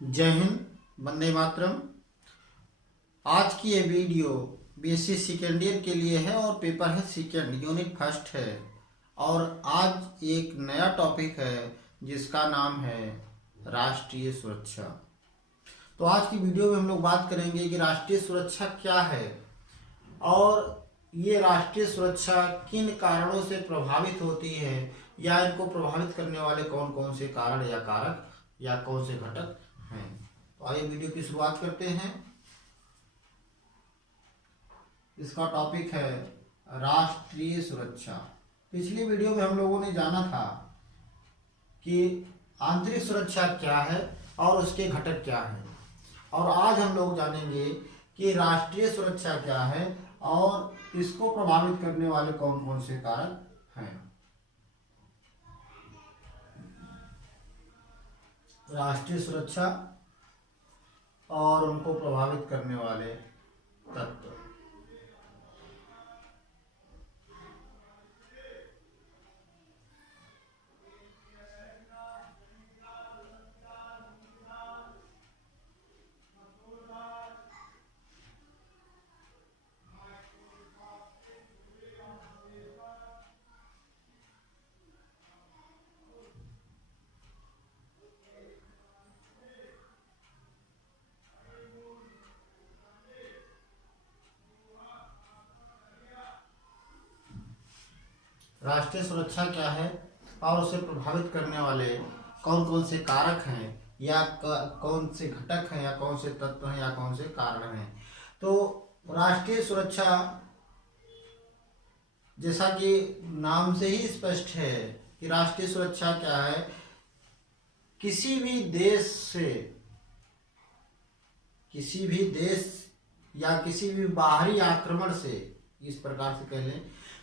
जय हिंद, वंदे मातरम। आज की ये वीडियो बीएससी सेकेंड ईयर के लिए है और पेपर है सेकेंड, यूनिट फर्स्ट है। और आज एक नया टॉपिक है जिसका नाम है राष्ट्रीय सुरक्षा। तो आज की वीडियो में हम लोग बात करेंगे कि राष्ट्रीय सुरक्षा क्या है और ये राष्ट्रीय सुरक्षा किन कारणों से प्रभावित होती है या इनको प्रभावित करने वाले कौन कौन से कारण या कारक या कौन से घटक हैं। तो आइए वीडियो की शुरुआत करते हैं। इसका टॉपिक है राष्ट्रीय सुरक्षा। पिछली वीडियो में हम लोगों ने जाना था कि आंतरिक सुरक्षा क्या है और उसके घटक क्या हैं, और आज हम लोग जानेंगे कि राष्ट्रीय सुरक्षा क्या है और इसको प्रभावित करने वाले कौन कौन से कारक हैं। राष्ट्रीय सुरक्षा और उनको प्रभावित करने वाले तत्व। राष्ट्रीय सुरक्षा क्या है और उसे प्रभावित करने वाले कौन कौन से कारक हैं या कौन से घटक हैं या कौन से तत्व हैं या कौन से कारण हैं। तो राष्ट्रीय सुरक्षा, जैसा कि नाम से ही स्पष्ट है कि राष्ट्रीय सुरक्षा क्या है, किसी भी देश या किसी भी बाहरी आक्रमण से, इस प्रकार से कह लें,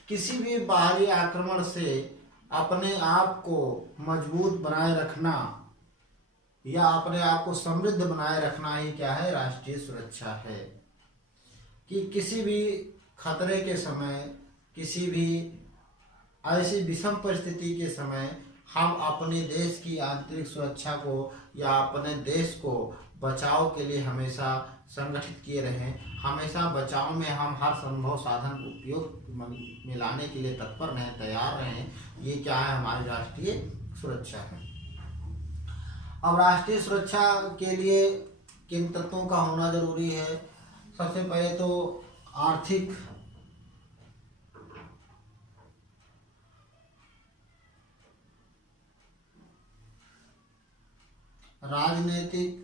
किसी भी बाहरी आक्रमण से अपने आप को मजबूत बनाए रखना या अपने आप को समृद्ध बनाए रखना ही क्या है, राष्ट्रीय सुरक्षा है। कि किसी भी खतरे के समय, किसी भी ऐसी विषम परिस्थिति के समय हम अपने देश की आंतरिक सुरक्षा को या अपने देश को बचाव के लिए हमेशा संगठित किए रहें, हमेशा बचाव में हम हर संभव साधन उपयोग में लाने के लिए तत्पर रहें, तैयार रहें। ये क्या है, हमारी राष्ट्रीय सुरक्षा है। अब राष्ट्रीय सुरक्षा के लिए किन तत्वों का होना जरूरी है। सबसे पहले तो आर्थिक, राजनीतिक,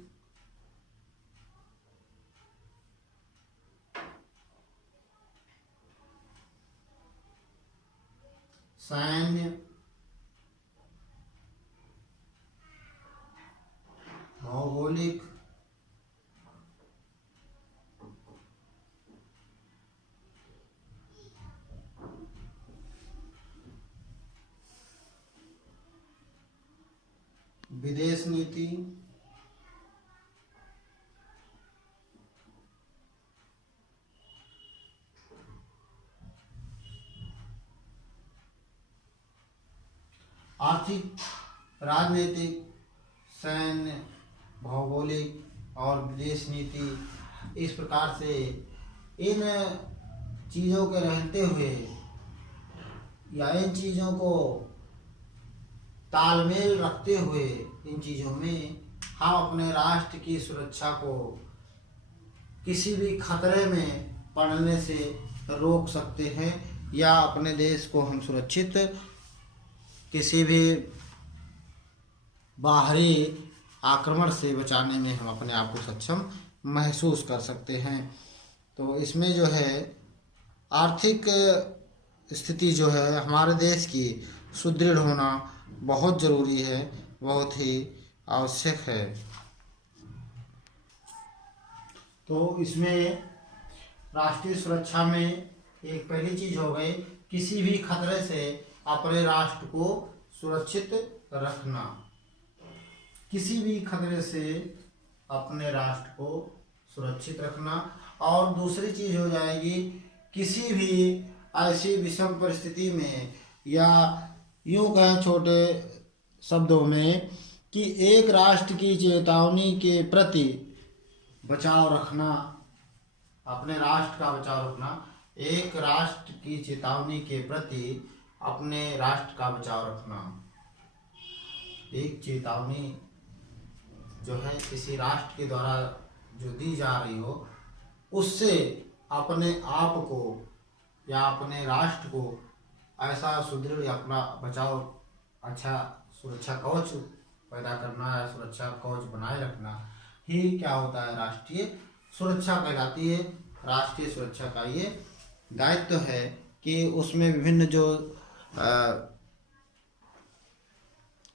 सैन्य, भौगोलिक, विदेश नीति, आर्थिक, राजनीतिक, सैन्य, भौगोलिक और विदेश नीति, इस प्रकार से इन चीज़ों के रहते हुए या इन चीज़ों को तालमेल रखते हुए इन चीज़ों में हम अपने राष्ट्र की सुरक्षा को किसी भी खतरे में पड़ने से रोक सकते हैं या अपने देश को हम सुरक्षित किसी भी बाहरी आक्रमण से बचाने में हम अपने आप को सक्षम महसूस कर सकते हैं। तो इसमें जो है आर्थिक स्थिति जो है हमारे देश की सुदृढ़ होना बहुत ज़रूरी है, बहुत ही आवश्यक है। तो इसमें राष्ट्रीय सुरक्षा में एक पहली चीज़ हो गई, किसी भी खतरे से अपने राष्ट्र को सुरक्षित रखना। किसी भी खतरे से अपने राष्ट्र को सुरक्षित रखना। और दूसरी चीज़ हो जाएगी, किसी भी ऐसी विषम परिस्थिति में या यूँ कहें छोटे शब्दों में कि एक राष्ट्र की चेतावनी के प्रति बचाव रखना, अपने राष्ट्र का बचाव रखना, एक राष्ट्र की चेतावनी के प्रति अपने राष्ट्र का बचाव रखना। एक चेतावनी जो है किसी राष्ट्र के द्वारा जो दी जा रही हो, उससे अपने आप को या अपने राष्ट्र को ऐसा सुदृढ़ अपना बचाव, अच्छा सुरक्षा कवच पैदा करना है, सुरक्षा कवच बनाए रखना ही क्या होता है, राष्ट्रीय सुरक्षा कहलाती है। राष्ट्रीय सुरक्षा का ये दायित्व है कि उसमें विभिन्न जो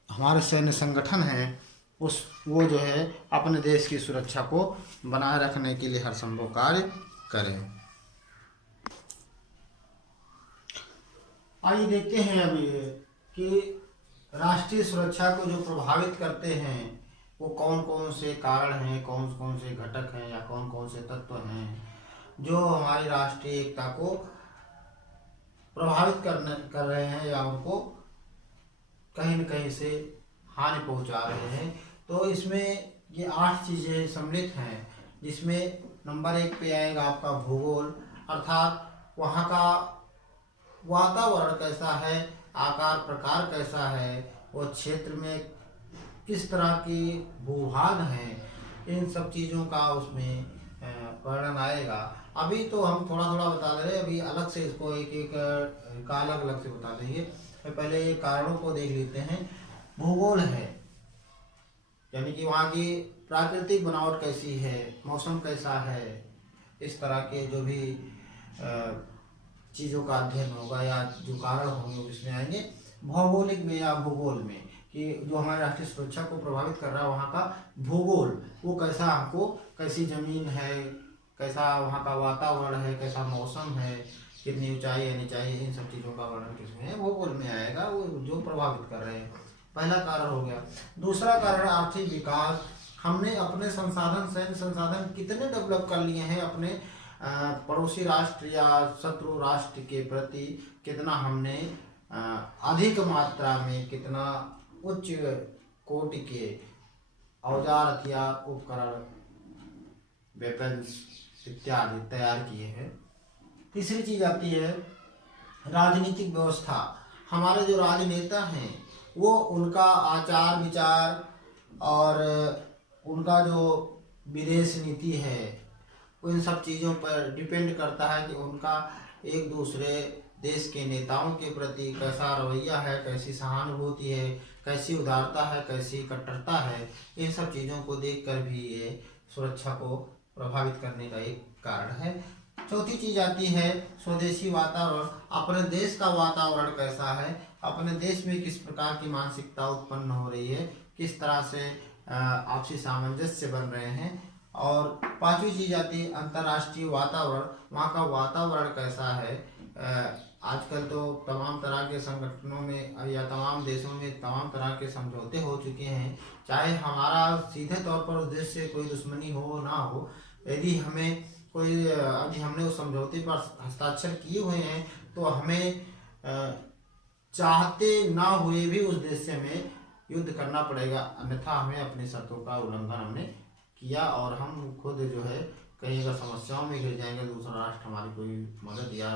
हमारे सैन्य संगठन हैं वो जो है अपने देश की सुरक्षा को बनाए रखने के लिए हर संभव कार्य करें। आइए देखते हैं अभी कि राष्ट्रीय सुरक्षा को जो प्रभावित करते हैं वो कौन कौन से कारण हैं, कौन कौन से घटक हैं या कौन कौन से तत्व हैं जो हमारी राष्ट्रीय एकता को प्रभावित कर रहे हैं या उनको कहीं न कहीं से हानि पहुंचा रहे हैं। तो इसमें ये 8 चीज़ें सम्मिलित हैं, जिसमें नंबर 1 पे आएगा आपका भूगोल, अर्थात वहाँ का वातावरण कैसा है, आकार प्रकार कैसा है, वो क्षेत्र में किस तरह की भूभाग हैं, इन सब चीज़ों का उसमें वर्णन आएगा। अभी तो हम थोड़ा थोड़ा बता दे रहे हैं, अभी अलग से इसको एक एक का अलग अलग से बता देंगे। पहले ये कारणों को देख लेते हैं। भूगोल है यानी कि वहाँ की प्राकृतिक बनावट कैसी है, मौसम कैसा है, इस तरह के जो भी चीज़ों का अध्ययन होगा या जो कारण होंगे उसमें आएंगे। भौगोलिक में या भूगोल में कि जो हमारे राष्ट्रीय सुरक्षा को प्रभावित कर रहा है वहाँ का भूगोल, वो कैसा, हमको कैसी ज़मीन है, कैसा वहाँ का वातावरण है, कैसा मौसम है, कितनी ऊंचाई है नीचाई है, इन सब चीज़ों का वर्णन किसमें है, भूगोल में आएगा, वो जो प्रभावित कर रहे हैं। पहला कारण हो गया। दूसरा कारण आर्थिक विकास। हमने अपने संसाधन, सैन्य संसाधन कितने डेवलप कर लिए हैं, अपने पड़ोसी राष्ट्र या शत्रु राष्ट्र के प्रति कितना हमने अधिक मात्रा में, कितना उच्च कोटि के औजार, हथियार, उपकरण, वेपन्स इत्यादि तैयार किए हैं। तीसरी चीज आती है राजनीतिक व्यवस्था। हमारे जो राजनेता हैं वो उनका आचार विचार और उनका जो विदेश नीति है उन सब चीज़ों पर डिपेंड करता है कि उनका एक दूसरे देश के नेताओं के प्रति कैसा रवैया है, कैसी सहानुभूति है, कैसी उदारता है, कैसी कट्टरता है। इन सब चीज़ों को देखकर भी ये सुरक्षा को प्रभावित करने का एक कारण है। चौथी चीज आती है स्वदेशी वातावरण। अपने देश का वातावरण कैसा है, अपने देश में किस प्रकार की मानसिकता उत्पन्न हो रही है, किस तरह से आपसी सामंजस्य बन रहे हैं। और पांचवी चीज आती है अंतर्राष्ट्रीय वातावरण। वहाँ का वातावरण कैसा है। आजकल तो तमाम तरह के संगठनों में या तमाम देशों में तमाम तरह के समझौते हो चुके हैं, चाहे हमारा सीधे तौर पर उस देश से कोई दुश्मनी हो ना हो, यदि हमें कोई अभी हमने उस समझौते पर हस्ताक्षर किए हुए हैं तो हमें चाहते ना हुए भी उस देश से हमें युद्ध करना पड़ेगा, अन्यथा हमें अपनी शर्तों का उल्लंघन हमने किया और हम खुद जो है कहीं अगर समस्याओं में घिर जाएंगे, दूसरा राष्ट्र हमारी कोई मदद या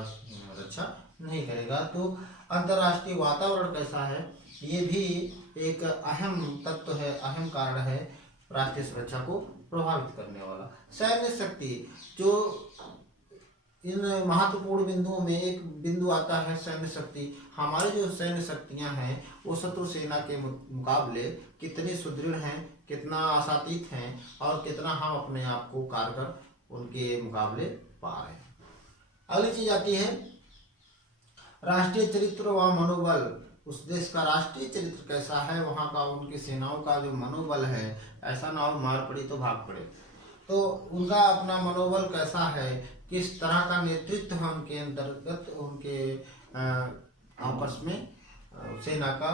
रक्षा नहीं करेगा। तो अंतर्राष्ट्रीय वातावरण कैसा है ये भी एक अहम तत्व है, अहम कारण है राष्ट्रीय सुरक्षा को प्रभावित करने वाला। सैन्य शक्ति, जो इन महत्वपूर्ण बिंदुओं में एक बिंदु आता है सैन्य शक्ति। हमारी जो सैन्य शक्तियां हैं वो शत्रु सेना के मुकाबले कितनी सुदृढ़ हैं, कितना आशातीत हैं और कितना हम अपने आप को कारगर उनके मुकाबले पा रहे हैं। अगली चीज आती है राष्ट्रीय चरित्र व मनोबल। उस देश का राष्ट्रीय चरित्र कैसा है, वहाँ का उनकी सेनाओं का जो मनोबल है, ऐसा ना हो मार पड़ी तो भाग पड़े, तो उनका अपना मनोबल कैसा है, किस तरह का नेतृत्व है उनके अंतर्गत, उनके आपस में सेना का,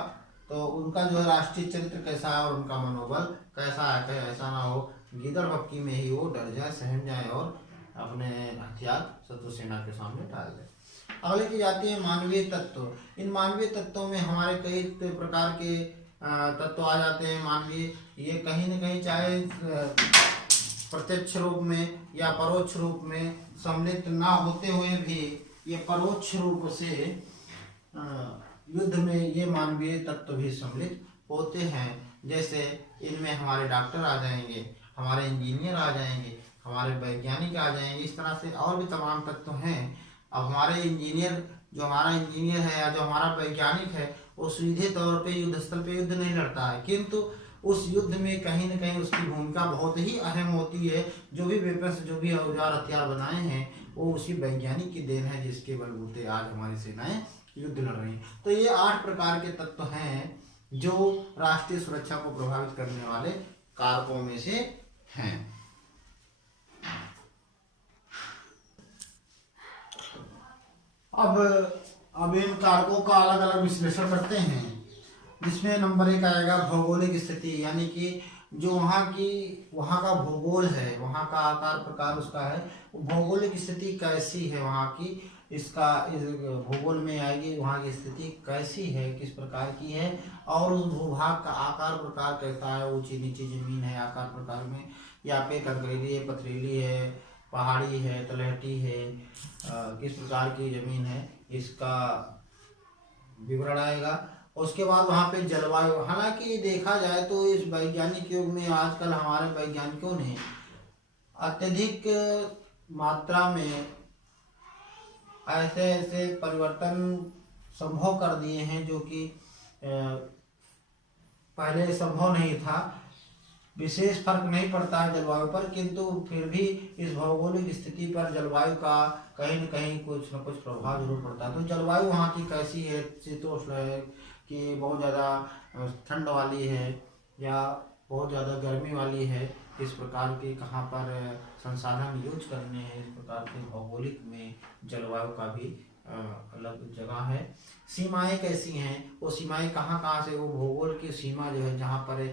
तो उनका जो है राष्ट्रीय चरित्र कैसा है और उनका मनोबल कैसा है, कहीं ऐसा ना हो गीदड़ भक्की में ही वो डर जाए, सहम जाए और अपने हथियार शत्रु सेना के सामने डाल दे। अगली चीज आती है मानवीय तत्व। इन मानवीय तत्वों में हमारे कई प्रकार के तत्व आ जाते हैं। मानवीय ये कहीं न कहीं चाहे प्रत्यक्ष रूप में या परोक्ष रूप में सम्मिलित ना होते हुए भी ये परोक्ष रूप से युद्ध में ये मानवीय तत्व भी सम्मिलित होते हैं। जैसे इनमें हमारे डॉक्टर आ जाएंगे, हमारे इंजीनियर आ जाएंगे, हमारे वैज्ञानिक आ जाएंगे, इस तरह से और भी तमाम तत्व हैं। अब हमारे इंजीनियर, जो हमारा इंजीनियर है या जो हमारा वैज्ञानिक है, वो सीधे तौर पे युद्ध स्थल पे युद्ध नहीं लड़ता है, किंतु उस युद्ध में कहीं न कहीं उसकी भूमिका बहुत ही अहम होती है। जो भी वेपन्स, जो भी औजार हथियार बनाए हैं, वो उसी वैज्ञानिक की देन है, जिसके बलबूते आज हमारी सेनाएं युद्ध लड़ रही हैं। तो ये 8 प्रकार के तत्व हैं जो राष्ट्रीय सुरक्षा को प्रभावित करने वाले कारकों में से हैं। अब इन कारकों का अलग अलग विश्लेषण करते हैं, जिसमें नंबर 1 आएगा भौगोलिक स्थिति, यानी कि जो वहाँ का भूगोल है, वहाँ का आकार प्रकार उसका है, भौगोलिक स्थिति कैसी है वहाँ की, इसका इस भूगोल में आएगी वहाँ की स्थिति कैसी है, किस प्रकार की है, और उस भूभाग का आकार प्रकार कैसा है, ऊंची नीची जमीन है आकार प्रकार में, या पे कंकरीली है, पथरीली है, पहाड़ी है, तलहटी है, किस प्रकार की जमीन है, इसका विवरण आएगा। उसके बाद वहाँ पे जलवायु, हालांकि देखा जाए तो इस वैज्ञानिक युग में आजकल हमारे वैज्ञानिकों ने अत्यधिक मात्रा में ऐसे ऐसे परिवर्तन संभव कर दिए हैं जो कि पहले संभव नहीं था। विशेष फर्क नहीं पड़ता है जलवायु पर, किंतु फिर भी इस भौगोलिक स्थिति पर जलवायु का कहीं न कहीं कुछ न कुछ प्रभाव जरूर पड़ता है। तो जलवायु वहाँ की कैसी है, शीतोष्ण है कि बहुत ज़्यादा ठंड वाली है या बहुत ज़्यादा गर्मी वाली है, किस प्रकार के कहाँ पर संसाधन यूज करने हैं, इस प्रकार के भौगोलिक में जलवायु का भी अलग जगह है। सीमाएं कैसी हैं, वो सीमाएं कहाँ कहाँ से, वो भूगोल की सीमा जो है जहाँ पर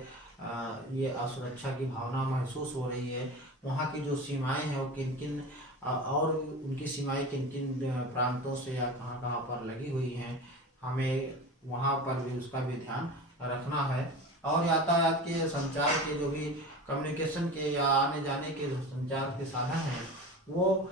ये असुरक्षा की भावना महसूस हो रही है, वहाँ की जो सीमाएं हैं वो किन किन और उनकी सीमाएं किन किन प्रांतों से या कहाँ कहाँ पर लगी हुई हैं, हमें वहाँ पर भी उसका भी ध्यान रखना है। और यातायात के, संचार के, जो भी कम्युनिकेशन के या आने जाने के जो संचार के साधन हैं वो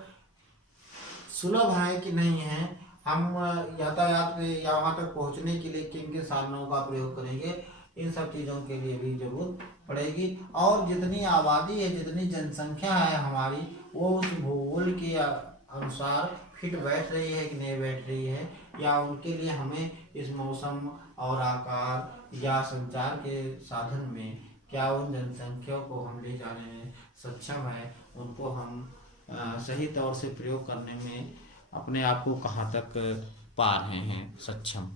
सुलभ हैं कि नहीं हैं, हम यातायात में या वहाँ तक पहुँचने के लिए किन किन साधनों का प्रयोग करेंगे, इन सब चीज़ों के लिए भी जरूरत पड़ेगी। और जितनी आबादी है, जितनी जनसंख्या है हमारी, वो उस भूगोल के अनुसार फिट बैठ रही है कि नहीं बैठ रही है, या उनके लिए हमें इस मौसम और आकार या संचार के साधन में क्या उन जनसंख्या को हम ले जाने में सक्षम है, उनको हम सही तौर से प्रयोग करने में अपने आप को कहाँ तक पा रहे हैं सक्षम।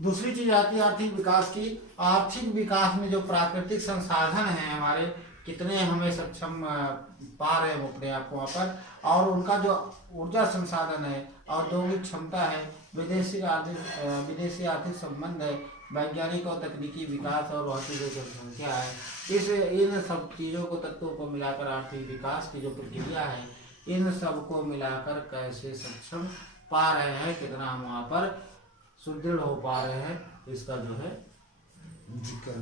दूसरी चीज आती है आर्थिक विकास की। आर्थिक विकास में जो प्राकृतिक संसाधन हैं हमारे, कितने हमें सक्षम पा रहे हैं अपने आप को वहाँ पर, और उनका जो ऊर्जा संसाधन है, औद्योगिक क्षमता है, विदेशी आर्थिक संबंध है, वैज्ञानिक और तकनीकी विकास और भौतिक जनसंख्या है, इन सब चीज़ों को, तत्वों को मिलाकर आर्थिक विकास की जो प्रक्रिया है, इन सब को मिलाकर कैसे सक्षम पा रहे हैं, कितना हम वहाँ पर सुदृढ़ हो पा रहे हैं, इसका जो है जिक्र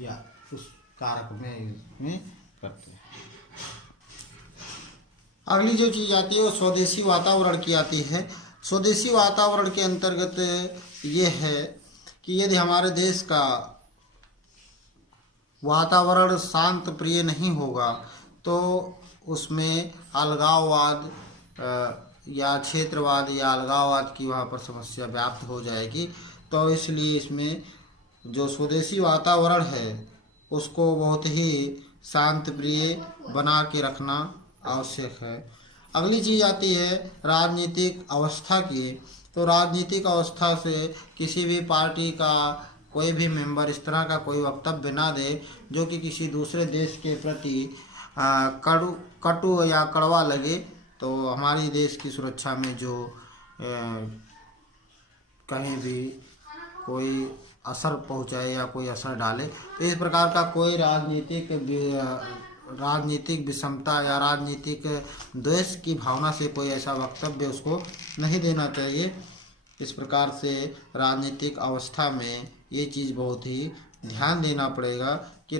या उस कारक में करते हैं। अगली जो चीज़ आती है वो स्वदेशी वातावरण की आती है। स्वदेशी वातावरण के अंतर्गत ये है कि यदि हमारे देश का वातावरण शांत प्रिय नहीं होगा तो उसमें अलगाववाद या क्षेत्रवाद या अलगाववाद की वहाँ पर समस्या व्याप्त हो जाएगी। तो इसलिए इसमें जो स्वदेशी वातावरण है उसको बहुत ही शांत प्रिय बना के रखना आवश्यक है। अगली चीज़ आती है राजनीतिक अवस्था की। तो राजनीतिक अवस्था से किसी भी पार्टी का कोई भी मेंबर इस तरह का कोई वक्तव्य ना दे जो कि किसी दूसरे देश के प्रति कटु या कड़वा लगे, तो हमारी देश की सुरक्षा में जो कहीं भी कोई असर पहुंचाए या कोई असर डाले, तो इस प्रकार का कोई राजनीतिक विषमता या राजनीतिक द्वेष की भावना से कोई ऐसा वक्तव्य उसको नहीं देना चाहिए। इस प्रकार से राजनीतिक अवस्था में ये चीज़ बहुत ही ध्यान देना पड़ेगा कि